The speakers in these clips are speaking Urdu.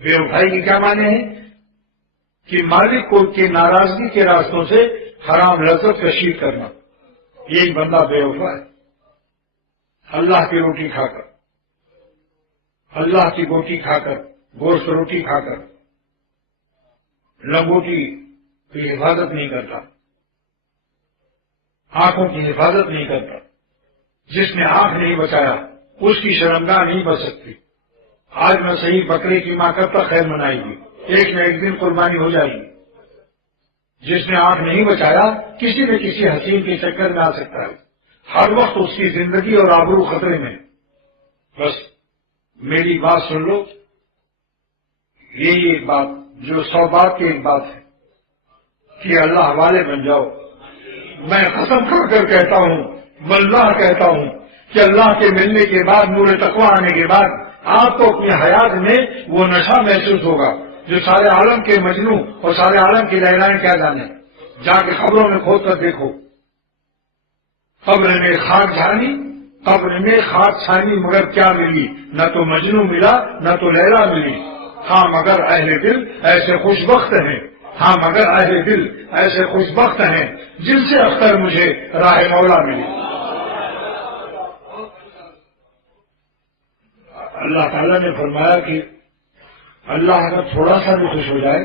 بے وفائی کے کیا معنی ہیں کہ مالک کو کی ناراضگی کے راستوں سے حرام لذت کشید کرنا، یہی بندہ بے وفا ہے۔ اللہ کی روٹی کھا کر، اللہ کی بوٹی کھا کر، گوشت روٹی کھا کر لنگوٹی کی حفاظت نہیں کرتا، آنکھوں کی حفاظت نہیں کرتا۔ جس نے آنکھ نہیں بچایا اس کی شرمگاہ نہیں بچ سکتی۔ آج میں صحیح بکرے کی ماں کب تک خیر منائے گی؟ ایک نہ ایک دن قربانی ہو جائے گی۔ جس نے آنکھ نہیں بچایا کسی نہ کسی حسین کے چکر میں آ سکتا ہے، ہر وقت اس کی زندگی اور آبرو خطرے میں۔ بس میری بات سن لو، یہی ایک بات جو 100 بات کی ایک بات ہے کہ اللہ والے بن جاؤ۔ میں قسم کھا کر کہتا ہوں، واللہ کہتا ہوں کہ اللہ کے ملنے کے بعد، نور تقویٰ آنے کے بعد آپ کو اپنی حیات میں وہ نشہ محسوس ہوگا جو سارے عالم کے مجنوں اور سارے عالم کی لہرائیں کیا جانے۔ جا کے قبروں میں کھود کر دیکھو، قبر میں خاک جھانی، قبر میں خاک چھانی، مگر کیا ملی؟ نہ تو مجنوں ملا نہ تو لیلا ملی۔ ہاں مگر اہل دل ایسے خوش بخت ہیں، ہاں مگر اہل دل ایسے خوش بخت ہیں جن سے اختر مجھے راہ مولا ملی۔ اللہ تعالیٰ نے فرمایا کہ اللہ اگر تھوڑا سا بھی خوش ہو جائے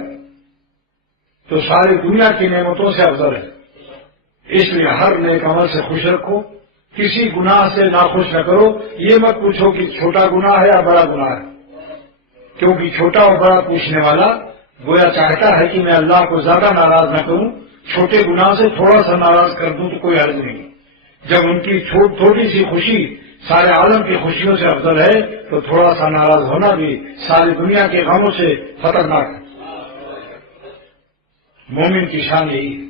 تو ساری دنیا کی نعمتوں سے افضل ہے۔ اس لیے ہر نیک عمل سے خوش رکھو، کسی گناہ سے ناخوش نہ کرو۔ یہ مت پوچھو کہ چھوٹا گناہ ہے یا بڑا گناہ ہے، کیونکہ چھوٹا اور بڑا پوچھنے والا گویا چاہتا ہے کہ میں اللہ کو زیادہ ناراض نہ کروں، چھوٹے گناہ سے تھوڑا سا ناراض کر دوں تو کوئی حرج نہیں۔ جب ان کی تھوڑی سی خوشی سارے عالم کی خوشیوں سے افضل ہے تو تھوڑا سا ناراض ہونا بھی ساری دنیا کے غموں سے خطرناک ہے۔ مومن کی شان یہی ہے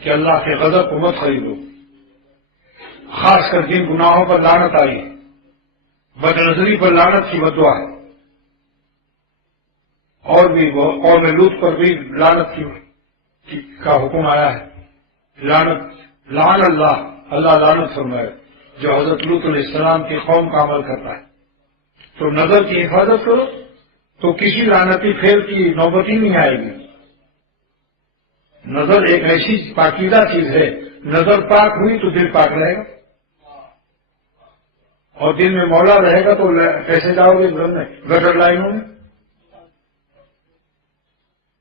کہ اللہ کے غضب کو مت خریدو، خاص کر جن گناہوں پر لعنت آئی ہے، بد نظری پر لعنت کی بددعا ہے، اور بھی قوم لوط پر بھی لعنت کا حکم آیا ہے۔ لعن اللہ لعنت فرمائے جو حضرت لوط علیہ السلام کی قوم کا عمل کرتا ہے۔ تو نظر کی حفاظت کرو تو کسی لعنتی پھیل کی نوبت ہی نہیں آئے گی۔ نظر ایک ایسی پاکیزہ چیز ہے، نظر پاک ہوئی تو دل پاک رہے گا، اور دل میں مولا رہے گا تو کیسے جاؤ گے گٹر لائنوں میں؟